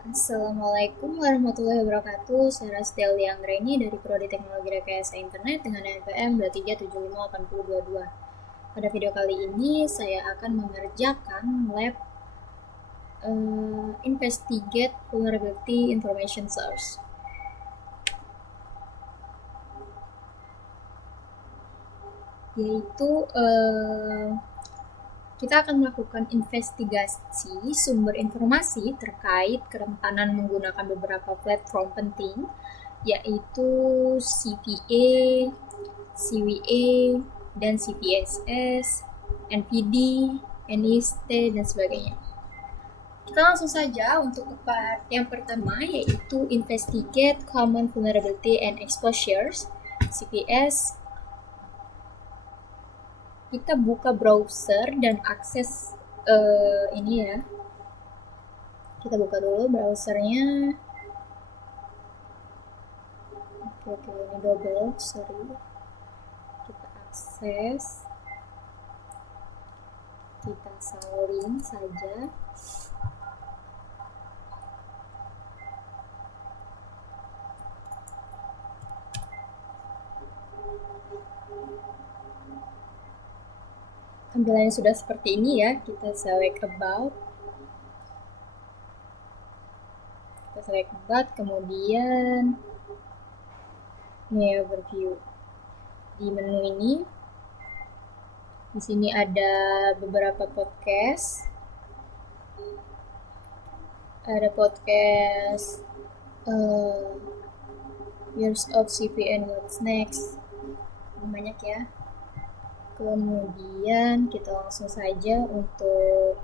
Assalamualaikum warahmatullahi wabarakatuh. Saya Rasdeli Anggreni dari Prodi Teknologi Rekayasa Internet dengan NPM 2375822. Pada video kali ini saya akan mengerjakan lab Investigate Vulnerability Information Source. Yaitu kita akan melakukan investigasi sumber informasi terkait kerentanan menggunakan beberapa platform penting, yaitu CVE, CVA, dan CVSS, NVD, NIST, dan sebagainya. Kita langsung saja untuk part yang pertama, yaitu Investigate Common Vulnerability and Exposures, CVS. Kita buka browser dan akses ini ya. Kita buka dulu browsernya. Oke, ini double, sorry. Kita akses. Kita salin saja. Tampilannya sudah seperti ini ya. Kita select about. Kemudian ini overview. Di menu ini, di sini ada beberapa podcast. Ada podcast Years of CVN What's Next. Banyak ya. Kemudian kita langsung saja untuk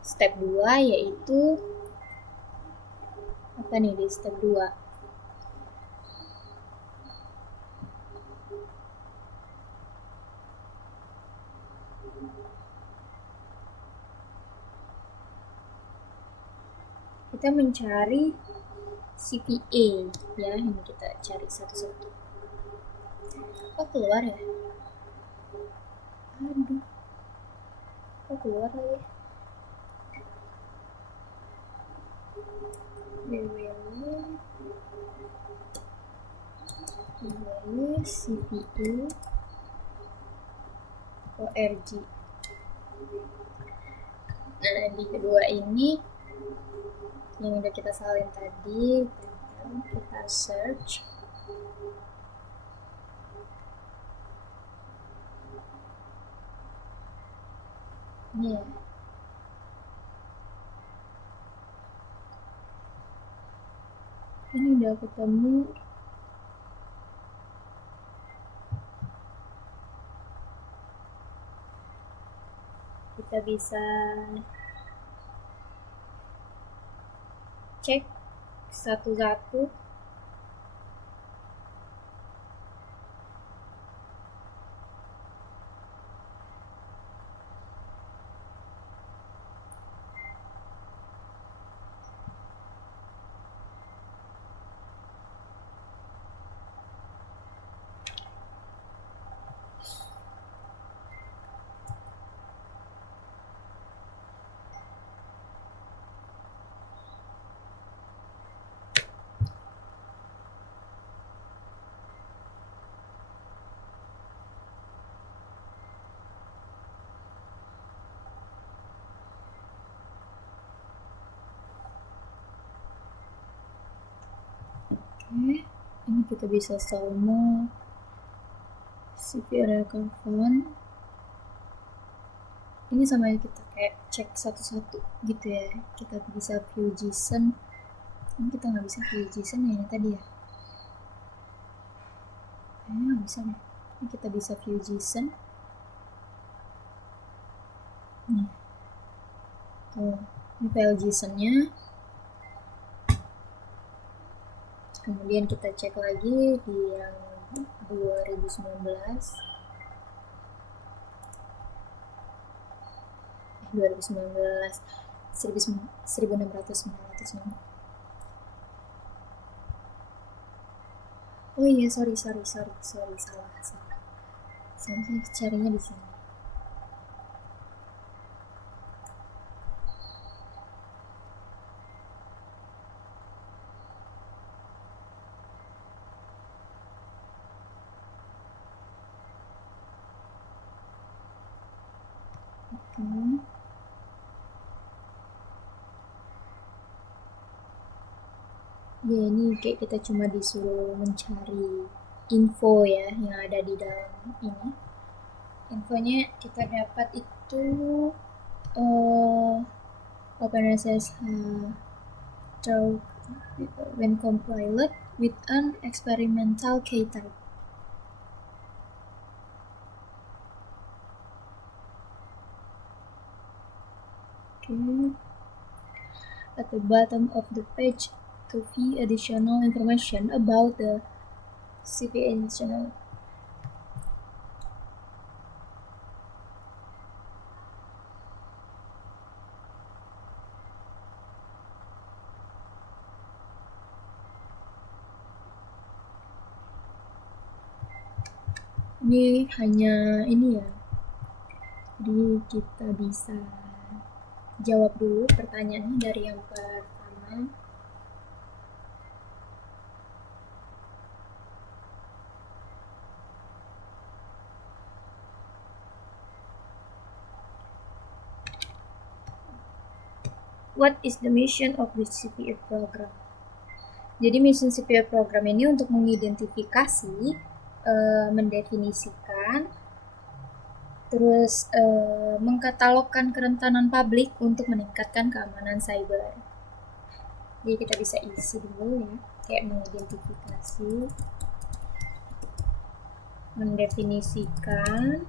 step 2, yaitu apa nih di step 2? Kita mencari CVA ya, ini kita cari satu-satu. Oh, keluar ya? Aduh. Oh, keluar lagi. CVA ORG. Nah, di kedua ini yang udah kita salin tadi, kita search. Ini ya. Ini udah ketemu. Kita bisa cek satu-satu. Oke, ini kita bisa Salmo, CVR Phone. Ini sama kita kayak cek satu-satu gitu ya. Kita bisa view JSON. Ini kita nggak bisa view JSON ya, ini tadi ya. Nggak bisa nih. Ini kita bisa view JSON. Nih. Tuh, ini file JSON-nya. Kemudian kita cek lagi di yang 2019. 1600. Oh iya, sorry, salah. Saya carinya di sini. Ya ini kayak kita cuma disuruh mencari info ya yang ada di dalam ini. Infonya kita dapat itu OpenSSH when compiled with an experimental K-type. At the bottom of the page to view additional information about the CPA channel. Ini hanya ini ya, jadi kita bisa jawab dulu pertanyaannya dari yang pertama. What is the mission of the CPA program? Jadi mission CPA program ini untuk mengidentifikasi, mendefinisikan, terus mengkatalogkan kerentanan publik untuk meningkatkan keamanan cyber. Jadi kita bisa isi dulu ya, kayak mengidentifikasi, mendefinisikan,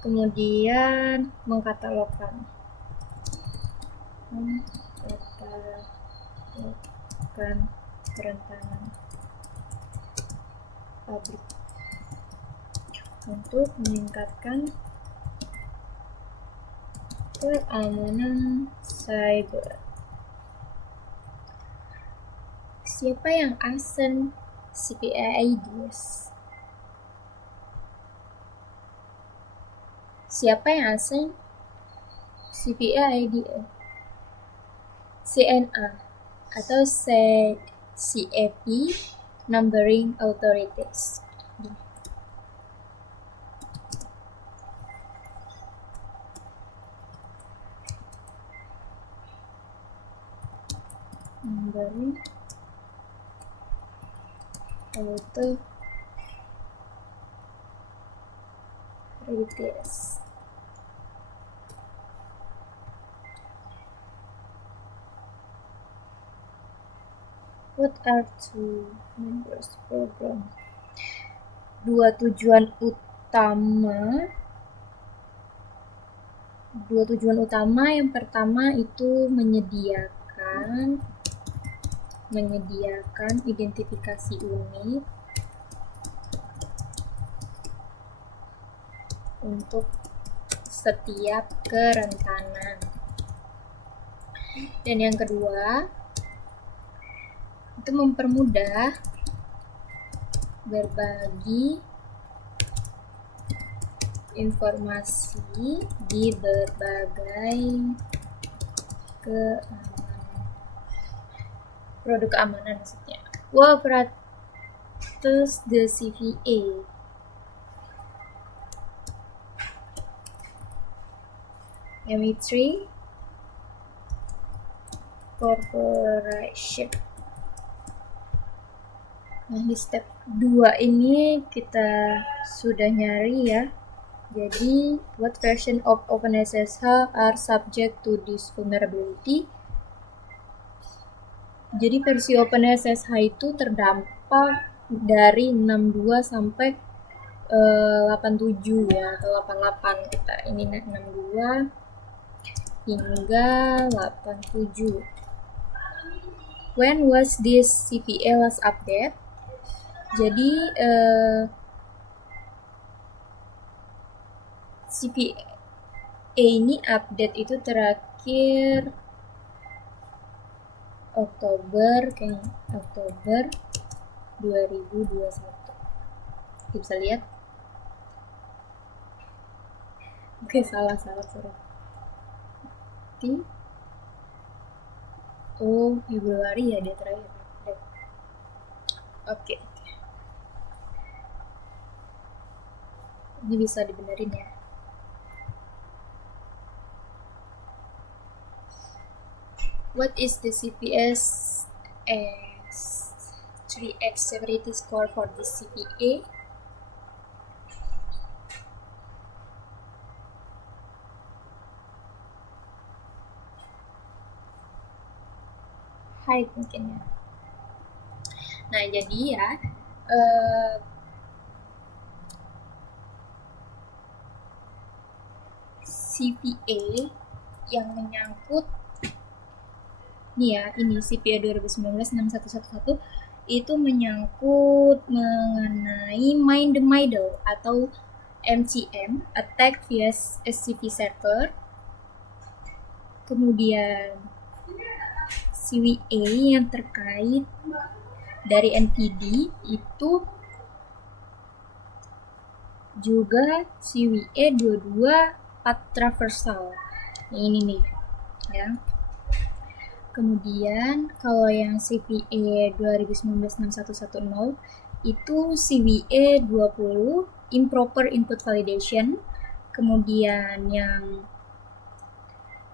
kemudian mengkatalogkan kerentanan publik untuk meningkatkan keamanan cyber. Siapa yang assign CPA IDs? Siapa yang asing? CPA ID CNA atau CAP Numbering Authorities. Numbering Authorities. What are two members program? Dua tujuan utama. Yang pertama itu menyediakan identifikasi unik untuk setiap kerentanan. Dan yang kedua itu mempermudah berbagi informasi di berbagai produk keamanan maksudnya. What operates the CPA? ME3 Corporation. Nah, di step 2 ini kita sudah nyari ya. Jadi, what version of OpenSSH are subject to this vulnerability? Jadi, versi OpenSSH itu terdampak dari 62 sampai 87 ya, atau 88 kita. Ini 62 hingga 87. When was this CPA last update? Jadi CPA ini update itu terakhir Oktober 2021. Kita bisa lihat. Oke, salah sorry. Oh, Februari ya dia terakhir. Oke. Ini bisa dibenerin ya. What is the CPS as 3x severity score for this CPA? High mungkin ya. Nah, jadi ya CPA yang menyangkut nih ya, ini CPA 2019-6111 itu menyangkut mengenai Mind the Middle atau MCM, Attack via SCP Server. Kemudian CVA yang terkait dari NPD itu juga CVA 22 path traversal. Ini nih ya. Kemudian kalau yang CVA 2019-6110 itu CVA 20 improper input validation. Kemudian yang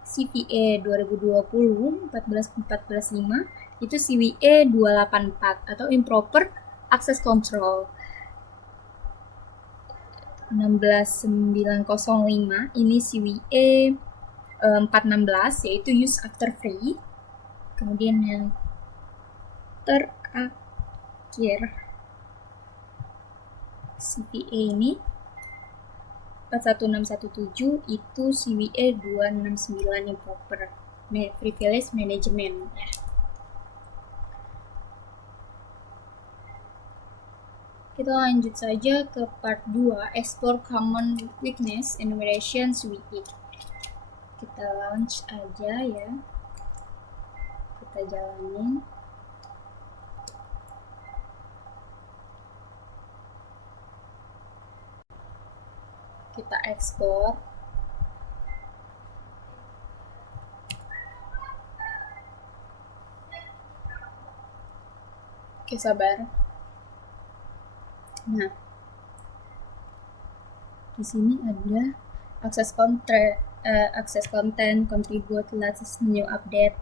CVA 2020 14145 itu CVA 284 atau improper access control. 16905 ini CVA 416 yaitu use after free. Kemudian yang terakhir CVA ini 41617 itu CVA 269 improper privilege management ya. Kita lanjut saja ke part 2, explore common weakness enumeration CVA. Kita launch aja ya. Kita jalanin. Kita ekspor. Oke, sabar. Nah, di sini ada access content, contribute, latest new update.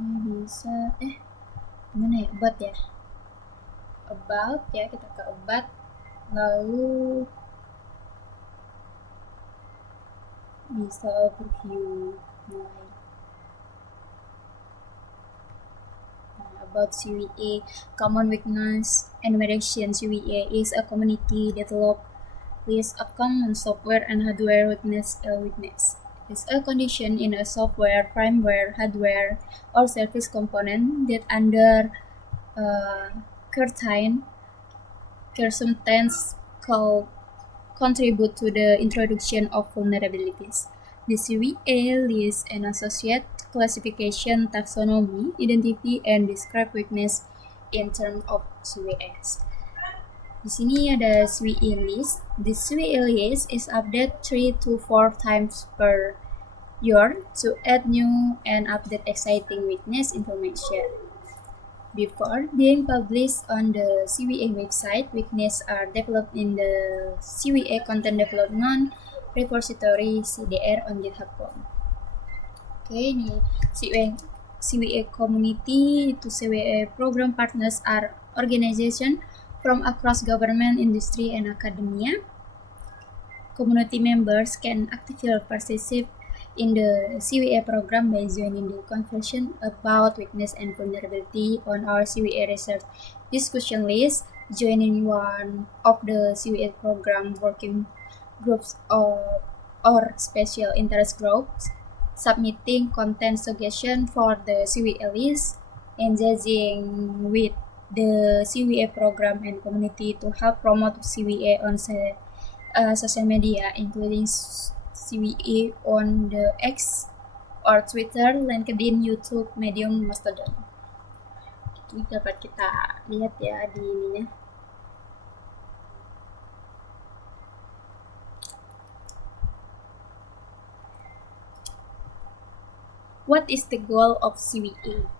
Ini bisa gimana ya, about ya. About ya, kita ke about, lalu bisa overview mulai. About CVA, common weakness enumeration. CVA is a community developed list of common software and hardware weakness. Is a condition in a software, firmware, hardware, or service component that under certain circumstances contribute to the introduction of vulnerabilities. The CVA lists an associate classification, taxonomy, identity, and describe weakness in terms of CVS. Di sini ada CVE list. The CVE list is updated 3 to 4 times per year to add new and update exciting weakness information. Before being published on the CVA website, weaknesses are developed in the CVA Content Development Repository CDR on GitHub. Oke, ini CVA community to CVA program partners are organizations from across government, industry, and academia. Community members can actively participate in the CVA program by joining the conversation about weakness and vulnerability on our CVA research discussion list, joining one of the CVA program working groups or special interest groups, submitting content suggestion for the CVA list, engaging with the CVA program and community to help promote CVA on social media, including CVA on the X or Twitter, LinkedIn, YouTube, Medium, Mastodon. Itu dapat kita lihat ya di ininya. What is the goal of CVA?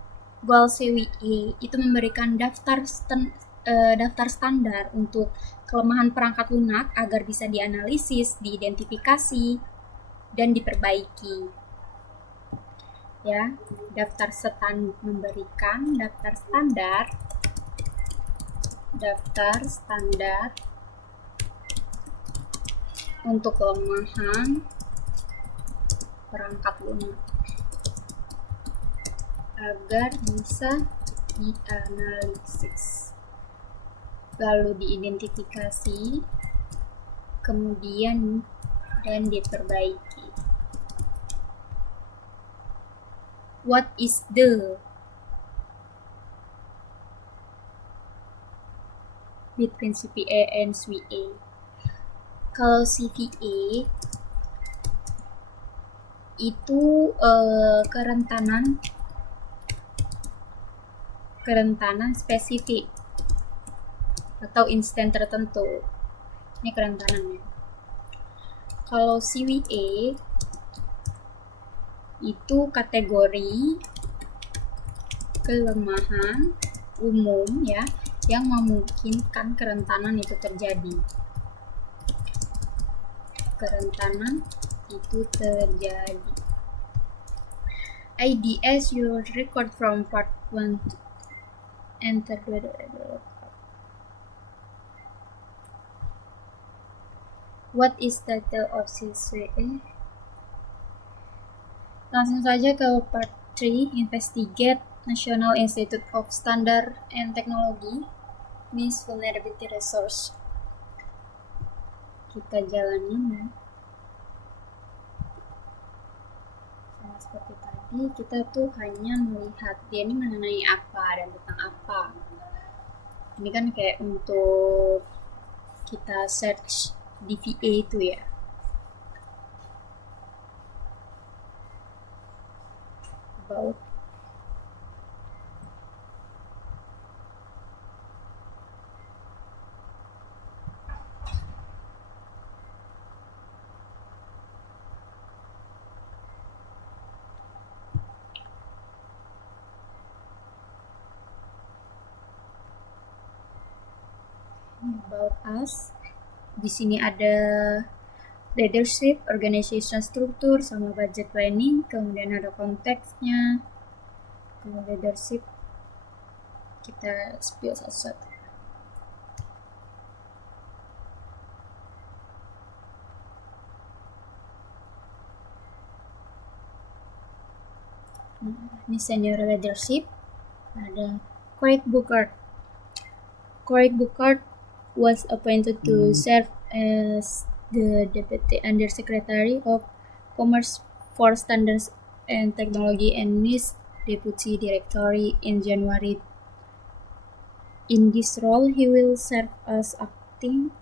Goal CVA itu memberikan daftar daftar standar untuk kelemahan perangkat lunak agar bisa dianalisis, diidentifikasi, dan diperbaiki. Ya, memberikan daftar standar untuk kelemahan perangkat lunak agar bisa dianalisis, lalu diidentifikasi, kemudian dan diperbaiki. What is the between CVA and SWA? Kalau CVA itu kerentanan spesifik atau instan tertentu. Ini kerentanannya. Kalau CVA itu kategori kelemahan umum ya yang memungkinkan kerentanan itu terjadi. IDS you record from part 1 enter What is title of CVA? Langsung saja ke part 3, investigate National Institute of Standard and Technology Miss Vulnerability Resource. Kita jalanin ya. Sama seperti tadi, kita tuh hanya melihat dia ini mengenai apa dan tentang apa. Ini kan kayak untuk kita search di VA itu ya. About us. Di sini ada leadership, organization structure, sama budget planning. Kemudian ada konteksnya. Kalau leadership kita spill satu-satu. Ini senior leadership. Ada Craig Booker. Craig Booker was appointed to serve as the Deputy Undersecretary of Commerce for Standards and Technology and NIST Deputy Directory in January. In this role, he will serve as acting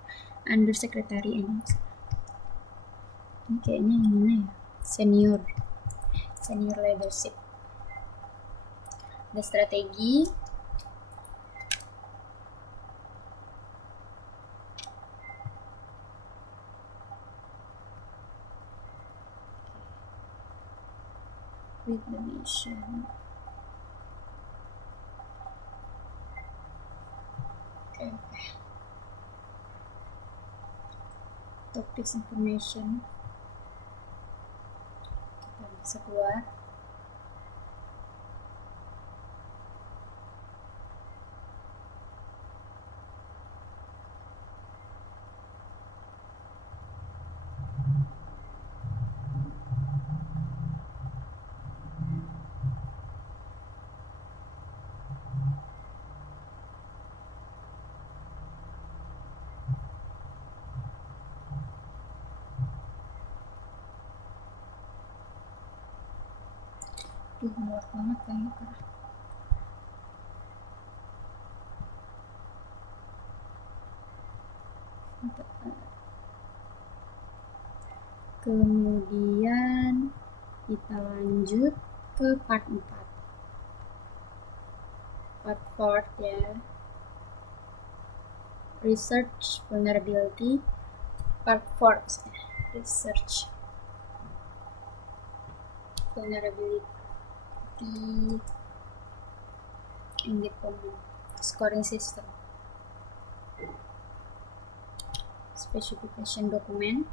Undersecretary and ini kayaknya yang mana ya? Senior leadership. Ada strategi. With the mission. Okay. Topics information. Kita bisa keluar. Muat banget kayaknya Kak. Kemudian kita lanjut ke part 4. Part 4 ya. Research vulnerability. Part 4 research vulnerability in the common scoring system. specification document.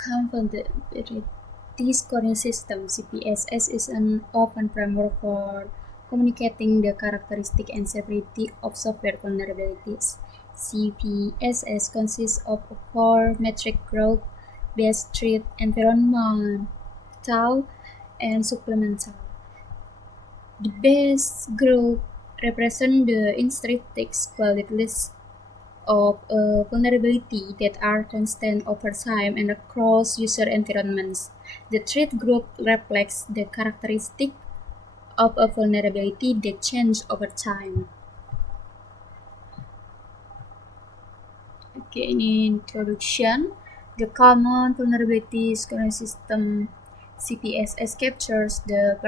Compatibility scoring system (CPSS) is an open framework for communicating the characteristic and severity of software vulnerabilities. CPSS consists of a four-metric group based threat, environmental, and supplemental. The base group represents the intrinsic qualities of a vulnerability that are constant over time and across user environments. The threat group reflects the characteristic of a vulnerability that change over time. Okay, ini introduction. The common vulnerability scoring system (CPSS) captures the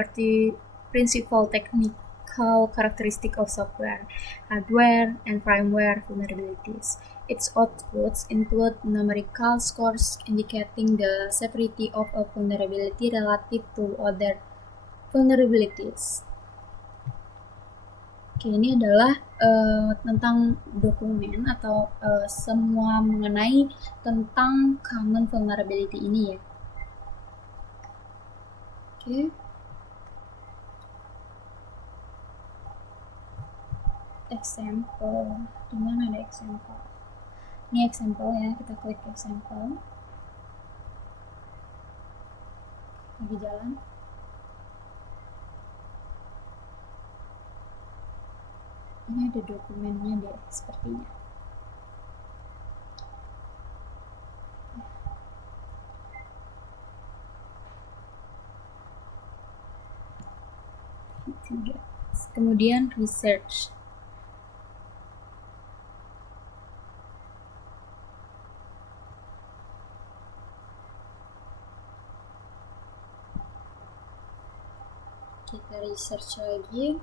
principal technical characteristic of software, hardware, and firmware vulnerabilities. Its outputs include numerical scores indicating the severity of a vulnerability relative to other vulnerabilities. Oke, ini adalah tentang dokumen atau semua mengenai tentang common vulnerability ini ya. Oke. Example. Di mana ada example? Ini example ya, kita klik example. Lagi jalan. Ini ada dokumennya deh, sepertinya. Kemudian research. Kita research lagi.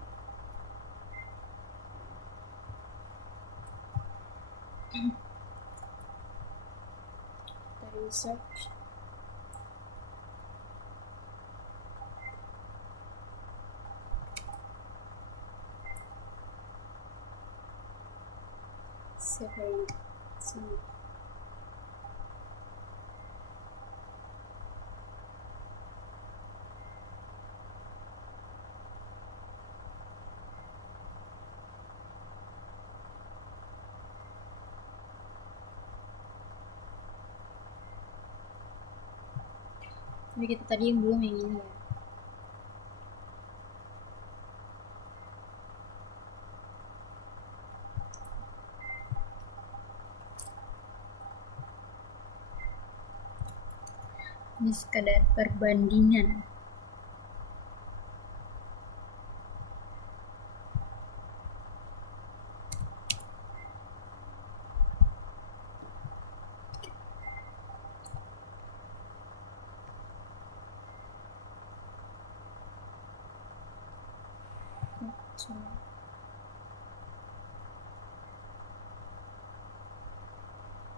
Kita research. Severity. Tapi kita tadi yang belum yang ini ya. Ini sekadar perbandingan.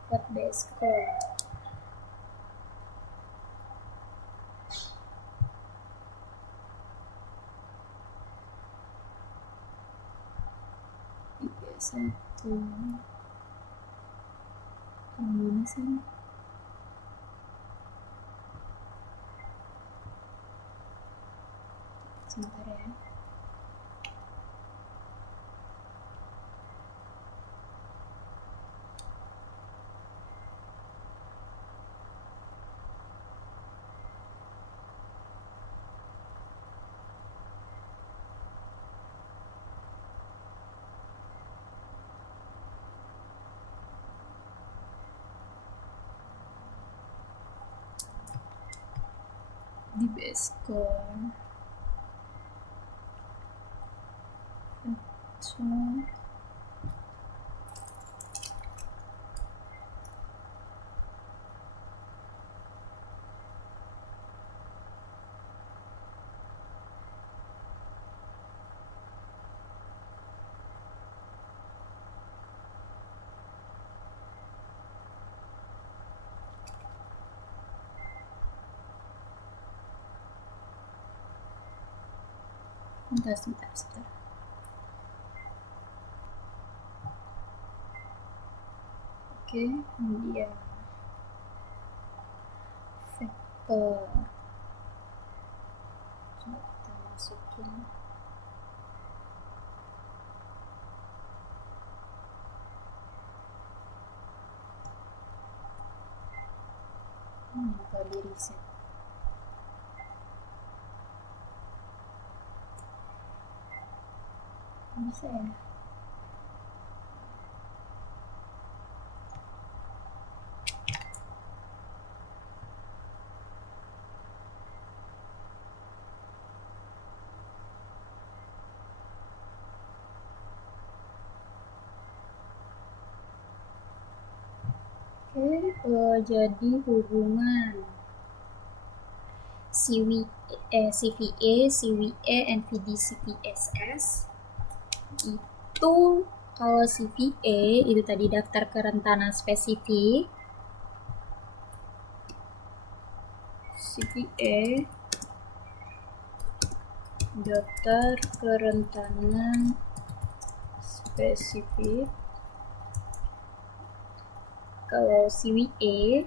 What base score? Satu. Mana sih? Sebentar ya. Di base score. Sebentar. Oke, kemudian vektor. Coba kita masukin. Kalau di reset. Bisa ya? Oke, jadi hubungan CVA, CVE, NVD, CVSS itu kalau CVA itu tadi daftar kerentanan spesifik, CVA daftar kerentanan spesifik. Kalau CVA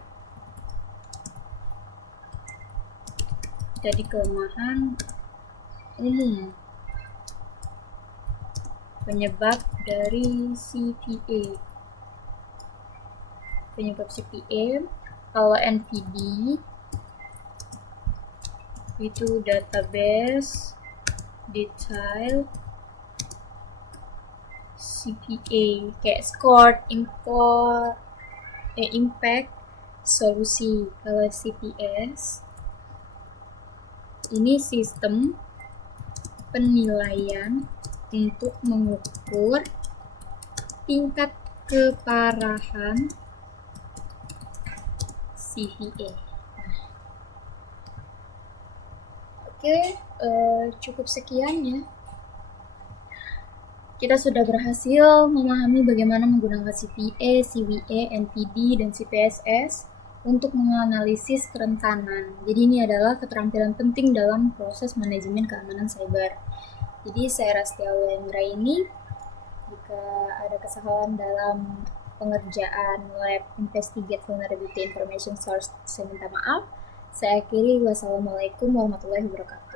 jadi kelemahan umum penyebab dari CVA. Penyebab CVA. Kalau NVD itu database detail CVA kayak score, impact, solusi. Kalau CPS ini sistem penilaian untuk mengukur tingkat keparahan CVA. Oke, cukup sekian ya. Kita sudah berhasil memahami bagaimana menggunakan CVA, CVE, NVD, dan CPSS untuk menganalisis kerentanan. Jadi ini adalah keterampilan penting dalam proses manajemen keamanan cyber. Jadi saya Rastia Wulandaraini. Jika ada kesalahan dalam pengerjaan lab Investigate Vulnerability Information Source, saya minta maaf. Saya akhiri, wassalamualaikum warahmatullahi wabarakatuh.